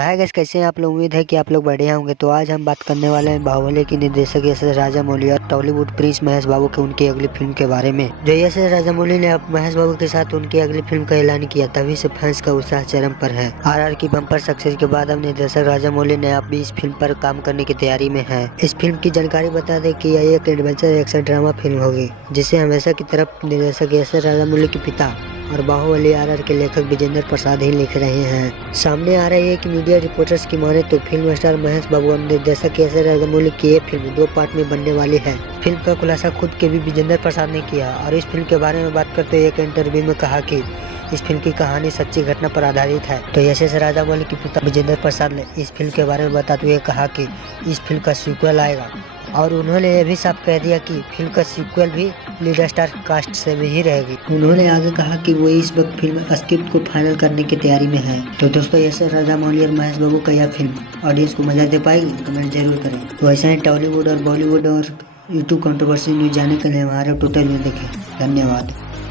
Hi guys, कैसे हैं आप लोग। उम्मीद है कि आप लोग बढ़िया होंगे। तो आज हम बात करने वाले हैं बाहुबली के निर्देशक यश राजामौली और टॉलीवुड प्रिंस महेश बाबू के उनकी अगली फिल्म के बारे में। जो यश राजामौली ने अब महेश बाबू के साथ उनकी अगली फिल्म का ऐलान किया, तभी से फैंस का उत्साह चरम पर है। आरआर की बम्पर सक्सेस के बाद अब निर्देशक राजामौली ने अब भी इस फिल्म पर काम करने की तैयारी में है। इस फिल्म की जानकारी बता दें कि यह एक एडवेंचर एक्शन ड्रामा फिल्म होगी, जिसे हमेशा की तरफ निर्देशक यश राजामौली के पिता और बाहुबली आरआर के लेखक विजेंद्र प्रसाद ही लिख रहे हैं। सामने आ रही है कि मीडिया रिपोर्टर्स की माने तो फिल्म स्टार महेश बाबू और निर्देशक यश राजामौली की ये फिल्म 2 पार्ट में बनने वाली है। फिल्म का खुलासा खुद के भी विजेंद्र प्रसाद ने किया और इस फिल्म के बारे में बात करते हुए एक इंटरव्यू में कहा कि इस फिल्म की कहानी सच्ची घटना पर आधारित है। तो यश राजामौली के पिता विजेंद्र प्रसाद ने इस फिल्म के बारे में बताते हुए कहा कि इस फिल्म का सीक्वल आएगा और उन्होंने यह भी साफ कह दिया कि फिल्म का सीक्वल भी लीड स्टार कास्ट से में ही रहेगी। उन्होंने आगे कहा कि वो इस वक्त फिल्म स्क्रिप्ट को फाइनल करने की तैयारी में है। तो दोस्तों, यश राजामौली और महेश बाबू का यह फिल्म ऑडियंस को मजा दे पाएगी? कमेंट जरूर करें। तो ऐसा ही टॉलीवुड और बॉलीवुड और यूट्यूब कंट्रोवर्सी न्यूज जानने के लिए हमारे ट्विटर में देखें। धन्यवाद।